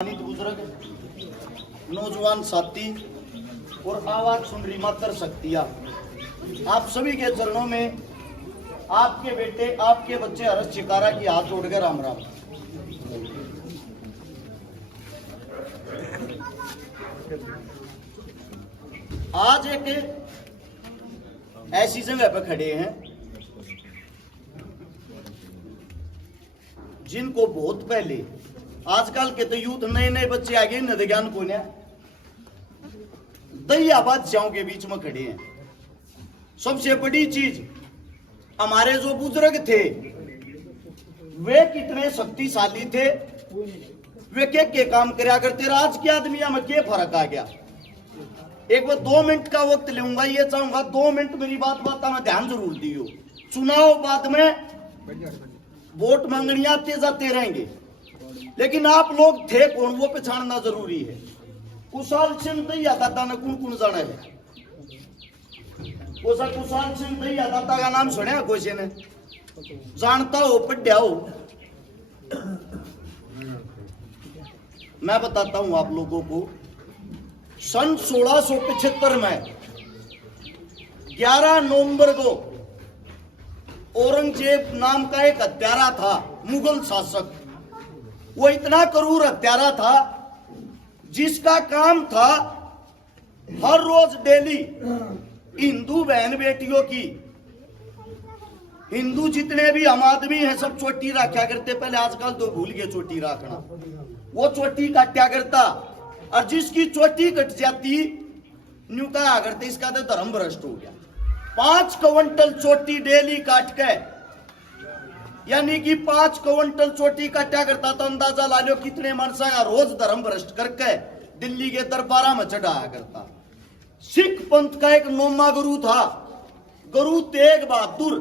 बुजुर्ग, नौजवान साथी और आवाज सुन रही मातर शक्तियां, आप सभी के चरणों में आपके बेटे आपके बच्चे हर्ष चिकारा की हाथ जोड़कर राम राम। आज एक ऐसी जगह पर खड़े हैं जिनको बहुत पहले, आजकल के तो यूथ नए नए बच्चे आ गए न ज्ञान को दहिया बादशाहों के बीच में खड़े हैं। सबसे बड़ी चीज, हमारे जो बुजुर्ग थे वे कितने शक्तिशाली थे, वे के काम कराया करते। आज के आदमिया में क्या फर्क आ गया। एक बार 2 मिनट का वक्त लूंगा, ये चाहूंगा 2 मिनट मेरी बात में ध्यान जरूर दियो। चुनाव बाद में वोट मांगनी आते जाते रहेंगे, लेकिन आप लोग थे कौन वो पहचानना जरूरी है। कुशाल सिंह दैया दादा ने कौन जाना है? कुशाल सिंह दैया दादा का नाम सुना कोई ने? जानता हो, पढ़ा हो? मैं बताता हूं आप लोगों को। सन 1675 में 11 नवंबर को औरंगजेब नाम का एक हत्यारा था, मुगल शासक। वो इतना क्रूर हत्यारा था जिसका काम था हर रोज डेली हिंदू बहन बेटियों की, हिंदू जितने भी हम आदमी हैं सब चोटी रखा करते। पहले आजकल तो भूल गए चोटी रखना। वो चोटी काटा करता, और जिसकी चोटी कट जाती न्यू कहा करते इसका तो धर्म भ्रष्ट हो गया। 5 क्विंटल चोटी डेली काट के, यानी कि 5 क्विंटल चोटी काटा करता। तो अंदाजा ला लो कितने मनसा का रोज धर्म भ्रष्ट करके दिल्ली के दरबारा में चढ़ाया करता। सिख पंथ का एक नोमा गुरु था, गुरु तेग बहादुर।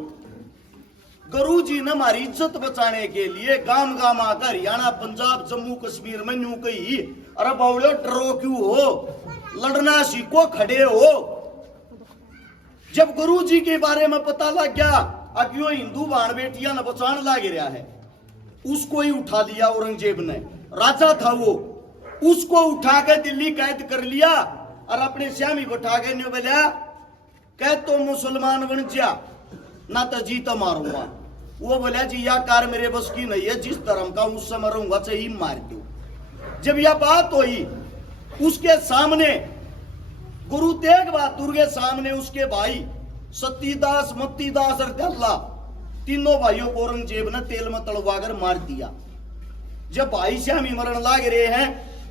गुरु जी ने हमारी इज्जत बचाने के लिए गांव गांव आकर हरियाणा, पंजाब, जम्मू कश्मीर में न्यू कही, अरे बावड़ो डरो क्यों हो, लड़ना सीखो, खड़े हो। जब गुरु जी के बारे में पता लग गया अब यो हिंदू बाण बेटियां न बचान लाग रहा है, उसको ही उठा लिया औरंगजेब ने। राजा था वो, उसको उठा के दिल्ली कैद कर लिया और अपने श्यामी बैठा के न्यू बोलिया कह तो मुसलमान बन जा ना तो जीता मारूंगा। वो बोला जी या कार मेरे बस की नहीं है, जिस धर्म का उससे मरूंगा चाहिए मार दो। जब यह बात हुई उसके सामने, गुरु तेग बहादुर के सामने उसके भाई सतीदास, मत्तीदास और दल्ला, तीनों भाइयों को औरंगजेब ने तेल में तड़वा कर मार दिया। जब भाई श्यामी मरण लाग रहे हैं,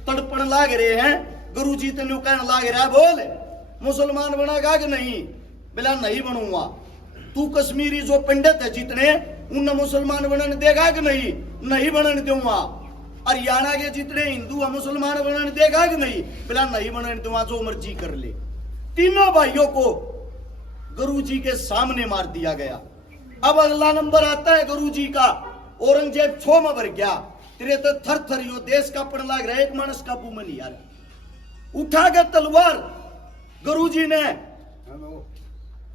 तड़पण लाग रहे हैं, गुरु जी तेन कहने लाग रहा है बोल मुसलमान बनेगा कि नहीं? बोला नहीं बनूंगा। तू कश्मीरी जो पंडित है जितने उन मुसलमान बनने देगा कि नहीं? नहीं बनने दूंगा। हरियाणा के जितने हिंदू है मुसलमान बनने देगा कि नहीं? बोला नहीं बनने दूंगा, जो मर्जी कर ले। तीनों भाइयों को गुरु जी के सामने मार दिया गया। अब अगला नंबर आता है गुरु जी का। औरंगजेब छो में भर गया, तेरे तो थर थर यो देश का पड़ लग रहा है, एक मानस काबू में नहीं आ रहा। उठा के तलवार गुरु जी ने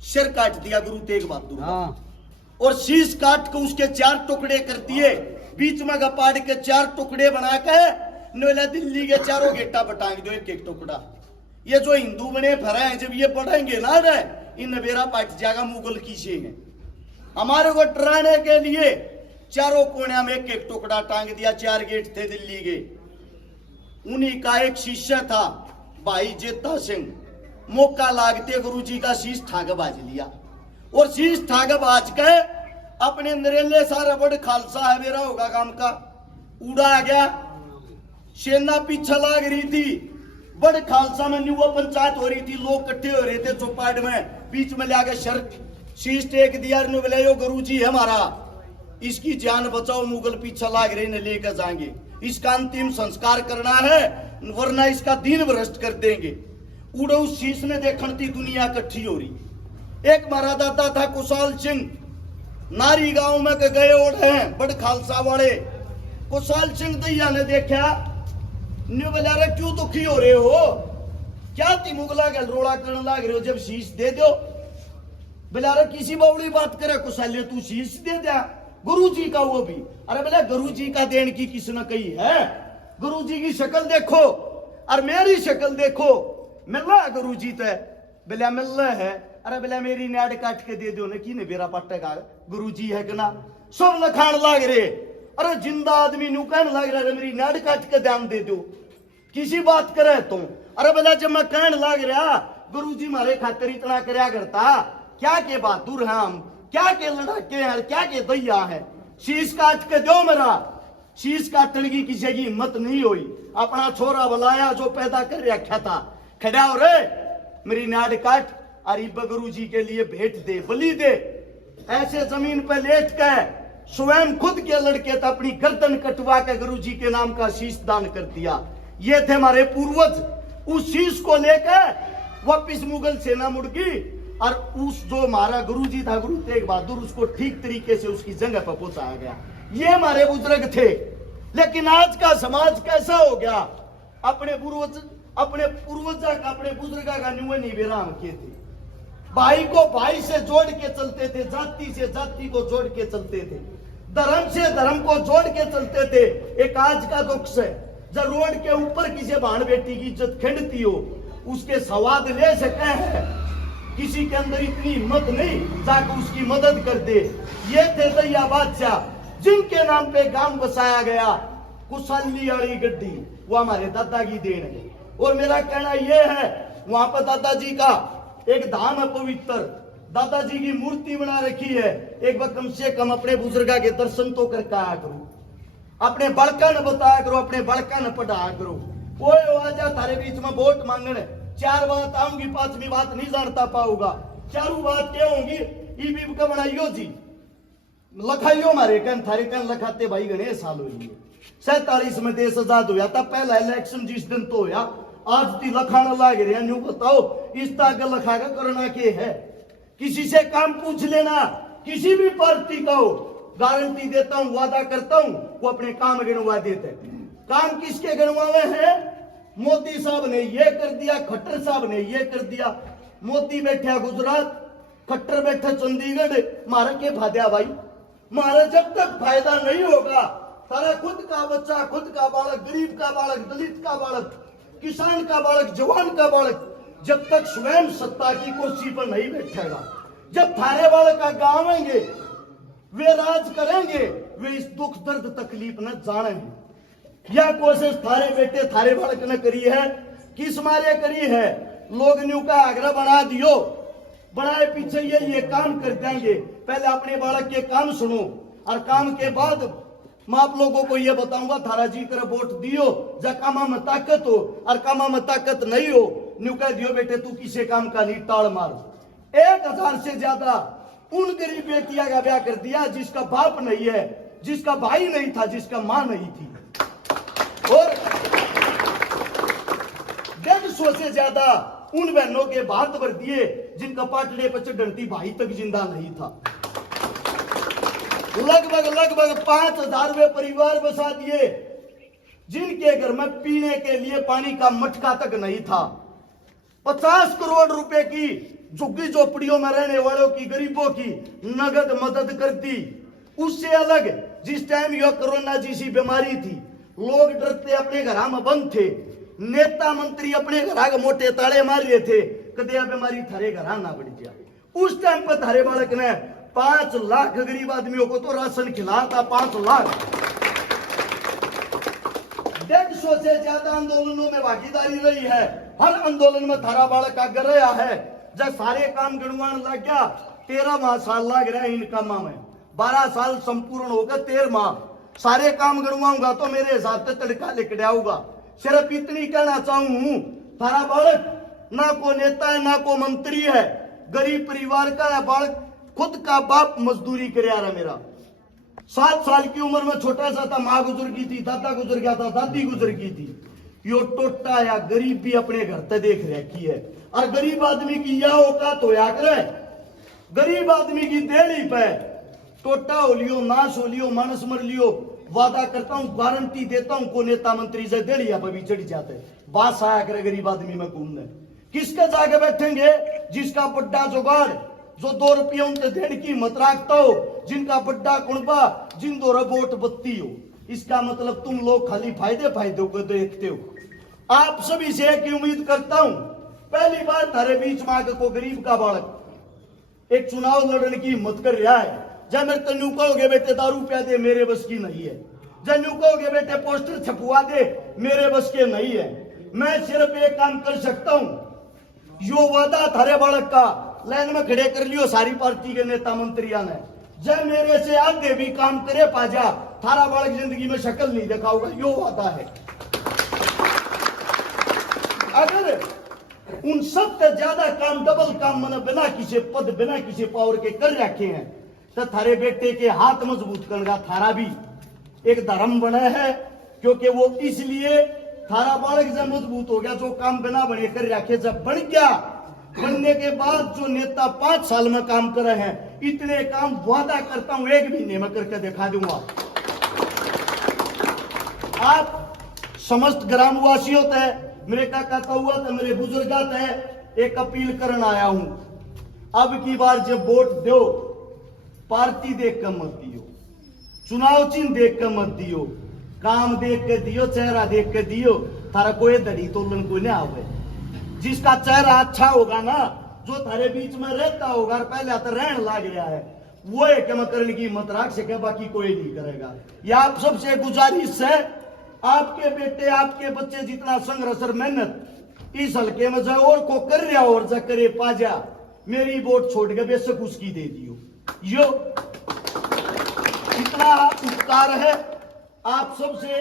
सिर काट दिया गुरु तेग बहादुर का, और शीश काट के उसके 4 टुकड़े कर दिए, बीच में गपाड़ के 4 टुकड़े बना के नोला दिल्ली के चारों गेटा पर टांग दो, एक टुकड़ा। ये जो हिंदू बने भरे हैं जब ये पढ़ेंगे ना रे, इन बेरा पाट जाएगा मुगल किसे हैं। हमारे को डराने के लिए चारों कोने में एक टुकड़ा टांग दिया। 4 गेट थे दिल्ली के। उन्हीं का एक शिष्य था भाई जेता सिंह। मौका लागते गुरु जी का शीश ठाक बाज लिया, और शीश ठाक बाज के अपने नरेले सारा बड़ खालसा है मेरा होगा काम का उड़ा आ गया। सेना पीछे लाग रही थी, बड़ खालसा में न्यू पंचायत हो रही थी, लोग इकट्ठे हो रहे थे चौपाट में, बीच में लाके शीश टेक दिया। बोले यो गुरु जी हमारा, इसकी जान बचाओ, मुगल पीछे लाग रहे ने लेकर जाएंगे, इसका अंतिम संस्कार करना है वरना इसका दीन भ्रष्ट कर देंगे। उड़ो उस शीश ने देखन थी दुनिया इकट्ठी हो रही। एक मारा दादा था कुशाल सिंह, नारी गांव में गए ओढ़े हैं बड़ खालसा वाले। कुशाल सिंह दैया ने देखा, न्यू बोला रे क्यों दुखी हो रहे हो, क्या ती मुगला के रोड़ा करने लाग रहे हो, जब शीश दे दो। बोला रे किसी बावड़ी बात करे कुशाल, तू शीश दे दिया गुरु जी का वो भी। अरे बोला गुरु जी का देन की किसने कही है? गुरुजी की शक्ल देखो और मेरी शक्ल देखो, मिलना गुरुजी तो बिला मिलना है। अरे बिला मेरी नाड़ काट के दे दो ना, की ने बेरा पट्टेगा गुरुजी है कि ना, सब लखान लाग रहे। अरे जिंदा आदमी नु कहने लग रहा है मेरी नाड़ काट के ध्यान दे दो, किसी बात करे तो। अरे बिला जब मैं कहने लग रहा गुरुजी मारे खातिर इतना करया करता, क्या के बहादुर है हम, क्या के लड़ाके हैं, क्या के दैया है। शीश काट के दो मेरा, शीश काटने की किसी की हिम्मत नहीं हुई। अपना छोरा बुलाया जो पैदा कर रखा था, खड़ा हो रे मेरी नाड़ काट और गुरु जी के लिए भेंट दे, बलि दे। ऐसे जमीन पर लेट के स्वयं खुद के लड़के तो अपनी गर्दन कटवा के गुरु जी के नाम का शीश दान कर दिया। ये थे हमारे पूर्वज। उस शीश को लेकर वापिस मुगल सेना मुड़ गई और उस जो हमारा गुरु जी था गुरु तेग बहादुर, उसको ठीक तरीके से उसकी जगह पर पहुंचाया गया। ये हमारे बुजुर्ग थे। लेकिन आज का समाज कैसा हो गया, अपने पूर्वज अपने बुजुर्गा का न्यू नहीं बेराम किए थे। भाई को भाई से जोड़ के चलते थे, जाति से जाति को जोड़ के चलते थे, धर्म से धर्म को जोड़ के चलते थे। एक आज का दुख से जब रोड के ऊपर किसी भाण बेटी की इज्जत खिंडती हो, उसके स्वाद ले सके हैं, किसी के अंदर इतनी हिम्मत नहीं जाकर उसकी मदद कर दे। ये थे दैया बादशाह जिनके नाम पे गांव बसाया गया। कुशली वाली गड्डी वो हमारे दादा की देन है। और मेरा कहना यह है, वहां पर दादाजी का एक धाम है पवित्र, दादाजी की मूर्ति बना रखी है। एक बार कम से कम अपने बुजुर्गा के दर्शन तो करके आया करो, अपने बड़का न बताया करो, अपने बड़का न पढ़ाया करो। कोई आजा थारे बीच में वोट मांगने, चार बात आऊंगी, पांचवी बात नहीं जानता पाऊंगा। चारों बात क्या होंगी, ईबी का बनाइयो जी, लखाइयो हमारे कन थारे कन लखाते भाई गणेश साल हुई। 47 में देश आजाद हुआ था, पहला इलेक्शन जिस दिन तो हुआ, आज ती लखाना लाग रहे हैं। न्यू बताओ इस तरह लखा का करना के है। किसी से काम पूछ लेना, किसी भी पार्टी का हो, गारंटी देता हूं, वादा करता हूं, वो अपने काम गिनवा देते। काम किसके गिनवावे हैं? मोदी साहब ने ये कर दिया, खट्टर साहब ने ये कर दिया। मोदी बैठा गुजरात, खट्टर बैठा चंडीगढ़। मारा के फायदा भाई, मारा जब तक फायदा नहीं होगा, तारा खुद का बच्चा, खुद का बालक, गरीब का बालक, दलित का बालक, किसान का बालक, जवान का बालक, जब तक स्वयं सत्ता की कुर्सी पर नहीं बैठेगा, जब थारे बालक का गांव आएंगे, वे राज करेंगे, वे इस दुख दर्द तकलीफ न जानेंगे। यह कोशिश थारे बेटे थारे बालक ने करी है, किस मारे करी है? लोग न्यू का आग्रह बना दियो, बनाए पीछे ये काम कर देंगे। पहले अपने बालक के काम सुनो और काम के बाद मैं आप लोगों को ये बताऊंगा, थारा जी कर वोट दियो जा कामा में ताकत हो, और कामा में ताकत नहीं हो न्यू कह दियो बेटे तू किसी काम का नहीं, टाल मार। 1000 से ज्यादा उन गरीब बेटिया का ब्याह कर दिया जिसका बाप नहीं है, जिसका भाई नहीं था, जिसका मां नहीं थी। और 150 से ज्यादा उन बहनों के बात भर दिए जिनका पाटले पर चढ़ती भाई तक जिंदा नहीं था। लगभग 5000 वे परिवार बसा दिए जिनके घर में पीने के लिए पानी का मटका तक नहीं था। 50 करोड़ रुपए की झुग्गी झोपड़ियों में रहने वालों की, गरीबों की नगद मदद कर दी। उससे अलग जिस टाइम यह कोरोना जैसी बीमारी थी, लोग डरते अपने घर में बंद थे, नेता मंत्री अपने घर मोटे ताले मार रहे थे, कदे बीमारी थारे घर ना बढ़ गया। उस टाइम पर थारे बालक ने 5 लाख गरीब आदमियों को तो राशन खिलाया था। 5 लाख। 150 से ज्यादा आंदोलनों में भागीदारी रही है। हर आंदोलन में थारा बालक आगे रहा है। जब सारे काम गणवान लग गया, 13वां साल लग रहा है इन कामों में। 12 साल संपूर्ण होगा, 13वां सारे काम गणवाऊंगा तो मेरे हिसाब से तड़का लिख आऊंगा। सिर्फ इतनी कहना चाहूं, थारा बालक ना को नेता है, ना को मंत्री है, गरीब परिवार का है बालक, खुद का बाप मजदूरी कर रहा है। मेरा 7 साल की उम्र में छोटा सा था, माँ गुजर गई थी, दादा गुजर गया था, दादी गुजर गई थी। यो टोटा या गरीब भी अपने घर तक देख रखी है। और गरीब आदमी की यह औकात होया करे, गरीब आदमी की देड़ी पे टोटा हो लियो, नाश हो लियो, मानस मर लियो, वादा करता हूं, गारंटी देता हूं, को नेता मंत्री से देड़िया पर भी चढ़ जाते। बास आया करे गरीब आदमी में घूमने। किसके जाके बैठेंगे? जिसका बड्डा जुगाड़, जो 2 रुपये उनसे देने की हिम्मत रखता हो, जिनका बड्डा कुणबा, जिन दो वोट बत्ती हो। इसका मतलब तुम लोग खाली फायदे फायदों को देखते हो। आप सभी से एक उम्मीद करता हूं, पहली बार थारे बीच में आके को गरीब का बालक एक चुनाव लड़ने की हिम्मत कर रहा है। जब मेरे तन्नू कहोगे बेटे दारू पिया दे, मेरे बस की नहीं है। जब न्यू कहोगे बेटे पोस्टर छपवा दे, मेरे बस के नहीं है। मैं सिर्फ एक काम कर सकता हूं, यो वादा थारे बालक का लाइन में खड़े कर लियो सारी पार्टी के नेता मंत्रियों ने। जब मेरे से आधे भी काम करे पाजा, थारा बालक जिंदगी में शक्ल नहीं दिखाऊगा, यो वादा है। अगर उन सबसे ज्यादा काम डबल काम मैंने बिना किसी पद बिना किसी पावर के कर रखे हैं, तो थारे बेटे के हाथ मजबूत करना थारा भी एक धर्म बना है। क्योंकि वो इसलिए थारा बालक जब मजबूत हो गया, जो काम बिना बने कर रखे जब बन गया, बनने के बाद जो नेता 5 साल में काम कर रहे हैं, इतने काम वादा करता हूं 1 महीने में करके दिखा दूंगा। आप समस्त ग्रामवासियों तय, मेरे काका का हुआ था, मेरे बुजुर्ग है, एक अपील करने आया हूं। अब की बार जब वोट दो, पार्टी देख कर मत दियो, चुनाव चिन्ह देख कर मत दियो, काम देख के दियो, चेहरा देख के दियो। थारा कोई दड़ी तोलन कोई नहीं आवे। जिसका चेहरा अच्छा होगा ना, जो थारे बीच में रहता होगा, पहले तो रहन लाग रहा है, वो एक करने की हिम्मत रख सके, बाकी कोई नहीं करेगा। ये आप सबसे गुजारिश है, आपके बेटे आपके बच्चे जितना संघर्ष और मेहनत इस हल्के में जाओ और को कर रहा और जा करे पाजा, मेरी वोट छोड़ के बेशक उसकी दे दियो। यो इतना उपकार है आप सबसे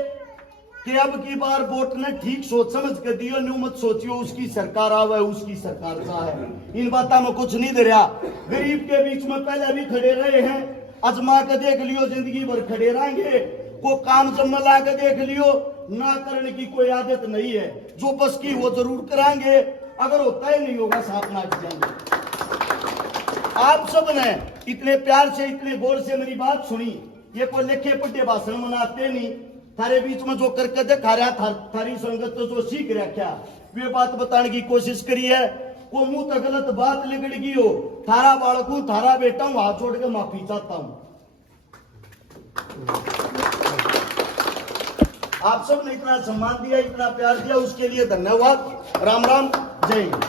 कि अब की बार वोट ने ठीक सोच समझ कर दियो, न्यू मत सोचियो उसकी सरकार आवे उसकी सरकार का है। इन बातों में कुछ नहीं दे रहा। गरीब के बीच में पहले भी खड़े रहे हैं, आजमा के देख लियो, जिंदगी भर खड़े रहेंगे। को काम जम ला के देख लियो, ना करने की कोई आदत नहीं है। जो बस की वो जरूर कराएंगे, अगर होता ही नहीं होगा साथ नाच जाएंगे। आप सब ने इतने प्यार से इतने गौर से मेरी बात सुनी। ये कोई लिखे पट्टे भाषण मनाते नहीं, थारे बीच में जो करके दिखा रहा, थारी संगत तो जो सीख रखा वे बात बताने की कोशिश करी है। वो मुंह तक गलत बात लिगड़ गई हो, थारा बालक हूं, थारा बेटा हूं, हाथ जोड़ के माफी चाहता हूं। आप सब ने इतना सम्मान दिया, इतना प्यार दिया, उसके लिए धन्यवाद। राम राम, जय हिंद।